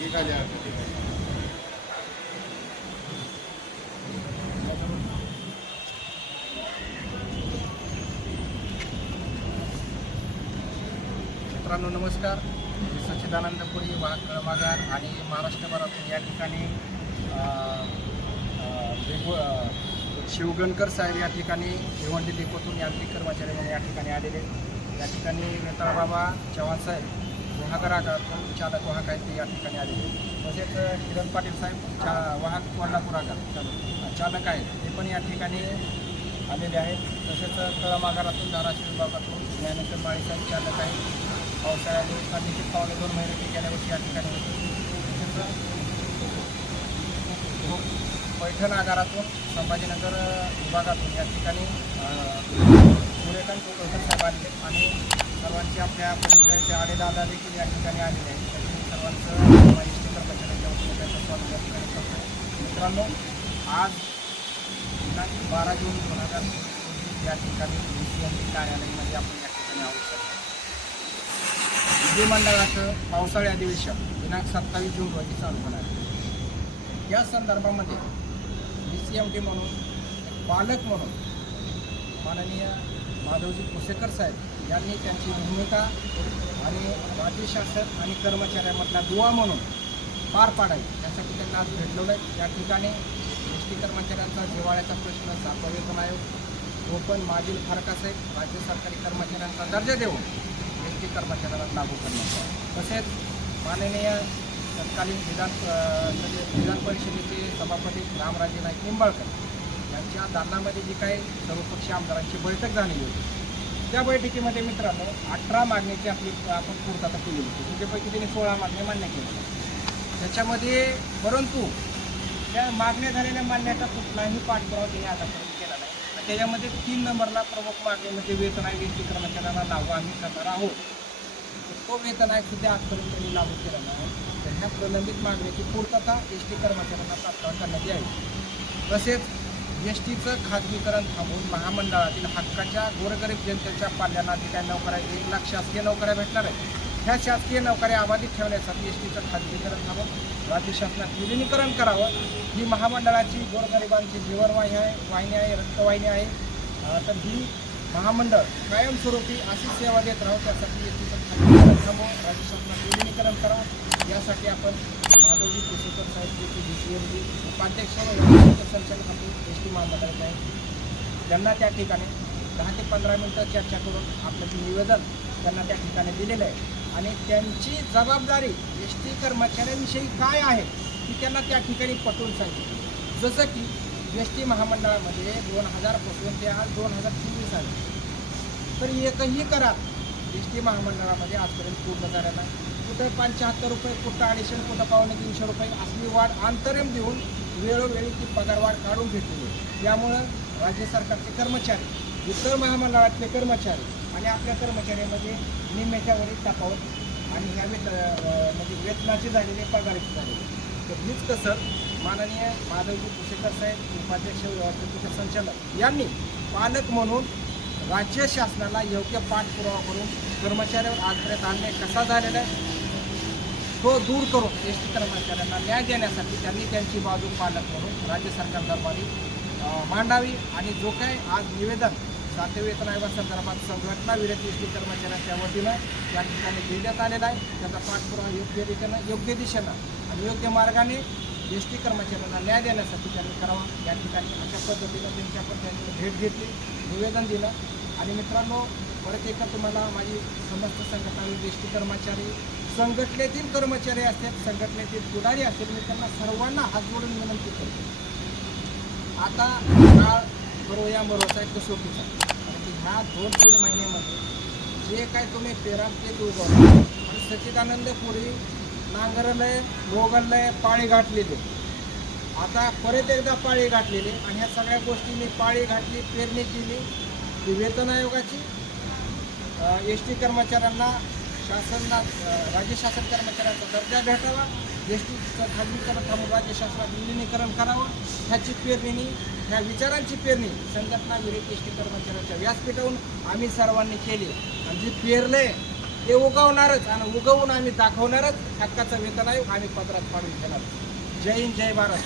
मित्रांनो नमस्कार. मी सच्चिदानंदपुरी वाघमागार आणि महाराष्ट्रभरातून या ठिकाणी शिवगणकर साहेब या ठिकाणी भिवंडी डेपोतून यांत्रिक कर्मचारी म्हणून या ठिकाणी आलेले. या ठिकाणी वेताळबाबा चव्हाण साहेब गुहागर आगारातून चालक वाहक आहेत ते या ठिकाणी आलेले तसेच किरण पाटील साहेब चा वाहक कोल्हापूर आगार चालक आहेत ते पण या ठिकाणी आलेले आहेत तसेच तळमागारातून धाराशिव विभागातून ज्ञानेश्वर माळी साहेब चालक आहेत पावसाळ्याने निश्चित पावणे दोन महिने ते गेल्या वर्षी या ठिकाणी होते तसेच पैठण आगारातून संभाजीनगर विभागातून या ठिकाणी सुरेखांत पैठण साहेब आलेले आणि सर्वांची आपल्या परिचयाचे आडेदादा देखील या ठिकाणी आलेले आहेत. सर्वांचं माहिती कर्मचाऱ्यांच्या वतीने त्यांचं स्वागत या ठिकाणी करतो मित्रांनो आज दिनांक बारा जून दोन हजार चोवीस या ठिकाणी डी सी एम टी कार्यालयामध्ये आपण या ठिकाणी आहोत. विधिमंडळाचं पावसाळी अधिवेशन दिनांक सत्तावीस जून रोजी चालू होणार आहे. या संदर्भामध्ये डी सी एम टी म्हणून पालक म्हणून माननीय माधवजी कुसेकर साहेब यांनी त्यांची भूमिका आणि राज्य शासन आणि कर्मचाऱ्यांमधला दुवा म्हणून पार पाडावी यासाठी त्यांना आज भेटलेलं आहे. या ठिकाणी एस टी कर्मचाऱ्यांचा जिवाळ्याचा प्रश्न सातवेतन आयोग तो पण मागील आहेत राज्य सरकारी कर्मचाऱ्यांचा दर्जा देऊन एस टी कर्मचाऱ्यांना लागू करण्यात तसेच माननीय तत्कालीन विधान म्हणजे विधान परिषदेचे सभापती रामराजे नाईक निंबाळकर त्यांच्या दालनामध्ये जी काही सर्वपक्षीय आमदारांची बैठक झालेली होती त्या बैठकीमध्ये मित्रांनो अठरा मागणीची आपली आपण पूर्तता केली होती. त्याच्यापैकी त्यांनी सोळा मागण्या मान्य केल्या. त्याच्यामध्ये परंतु त्या मागण्या झालेल्या मान्याचा कुठलाही पाठपुरावा त्यांनी आतापर्यंत केला नाही. त्याच्यामध्ये तीन नंबरला प्रमुख मागणी म्हणजे वेतन आयोग एस टी कर्मचाऱ्यांना लागू आम्ही करणार आहोत. तो वेतन आयोग सुद्धा आजपर्यंत त्यांनी लागू केला नाही. तर ह्या प्रलंबित मागणीची पूर्तता एस टी कर्मचाऱ्यांना तात्काळ करण्यात यावी. तसेच एस टीचं खाजगीकरण थांबून महामंडळातील हक्काच्या गोरगरीब जनतेच्या पाल्यांना जे काय नोकऱ्या एक लाख शासकीय नोकऱ्या भेटणार आहेत. ह्या शासकीय नोकऱ्या अबाधित ठेवण्यासाठी एस टीचं खाजगीकरण थांबून राज्य शासनात विलिनीकरण करावं. ही महामंडळाची गोरगरिबांची जीवनवाहिनी आहे वाहिनी आहे रक्तवाहिनी आहे. तर ही महामंडळ कायमस्वरूपी अशी सेवा देत राहू त्यासाठी एस टीचं खाजगीकरण थांबवून राज्य शासनात विलिनीकरण करावं. यासाठी आपण माधवजी कुसेकर साहेब जे की डी सी एम जी उपाध्यक्ष व संचालक एस टी महामंडळाचे आहेत त्यांना त्या ठिकाणी दहा ते पंधरा मिनटं चर्चा करून आपलं जे निवेदन त्यांना त्या ठिकाणी दिलेलं आहे. आणि त्यांची जबाबदारी एस टी कर्मचाऱ्यांविषयी काय आहे ती त्यांना त्या ठिकाणी पटवून सांगितली. जसं की एस टी महामंडळामध्ये दोन हजारपासून ते आज दोन हजार चोवीस आले. तर एकही करार एस टी महामंडळामध्ये आजपर्यंत पूर्ण झालेला आहे कुठं पंच्याहत्तर रुपये कुठं अडीचशे कुठं पावणे तीनशे रुपये असली वाढ अंतरिम देऊन वेळोवेळी ती पगारवाढ काढून घेतली. त्यामुळं यामुळं राज्य सरकारचे कर्मचारी इतर महामंडळातले कर्मचारी आणि आपल्या कर्मचाऱ्यांमध्ये निम्म्याच्यावरील तफावत आणि ह्या वेत म्हणजे वेतनाची झालेली पगाराची झालेली तर हीच कसं माननीय माधवजी कुसेकर साहेब उपाध्यक्ष व्यवस्थापकीय संचालक यांनी पालक म्हणून राज्य शासनाला योग्य पाठपुरावा करून कर्मचाऱ्यावर आजपर्यंत अन्याय कसा झालेला आहे तो दूर करून एस टी कर्मचाऱ्यांना न्याय देण्यासाठी त्यांनी त्यांची बाजू पालक करून राज्य सरकार दरबारी मांडावी आणि जो काय आज निवेदन सातव्या वेतन आयोगासंदर्भात संघटना विरती एस टी कर्मचाऱ्यांच्या वतीनं या ठिकाणी देण्यात आलेला आहे. त्याचा पाठपुरावा योग्य रीतीनं योग्य दिशेनं आणि योग्य मार्गाने एस टी कर्मचाऱ्यांना न्याय देण्यासाठी त्यांनी करावा. या ठिकाणी अशा पद्धतीनं त्यांच्याकडून त्यांनी भेट घेतली निवेदन दिलं. आणि मित्रांनो परत एकदा तुम्हाला माझी समस्त संघटना एस टी कर्मचारी संघटनेतील कर्मचारी असतील संघटनेतील पुढारी असतील मी त्यांना सर्वांना हात जोडून विनंती करतो. आता काळ बरो या मरोचा एक कसोटीचा. कारण की ह्या दोन तीन महिन्यामध्ये जे काय तुम्ही पेरा ते उगवलं सच्चिदानंद पुरी नांगरलंय रोगललंय पाळी गाठलेले. आता परत एकदा पाळी घातलेली आणि ह्या सगळ्या गोष्टींनी पाळी घातली पेरणी केली. ती वेतन आयोगाची. एस टी कर्मचाऱ्यांना शासनाला राज्य शासन कर्मचाऱ्यांचा दर्जा भेटावा. एस टीचं खाजगीकरण थांबून राज्य शासनात विलिनीकरण करावं. ह्याची पेरणी ह्या विचारांची पेरणी संघटना विरोधी एस टी कर्मचाऱ्यांच्या व्यासपीठावरून आम्ही सर्वांनी केली. आणि जी पेरले ते उगवणारच आणि उगवून आम्ही दाखवणारच. हक्काचा वेतन आयोग आम्ही पत्रात पाडून घेणार. जय हिंद जय भारत.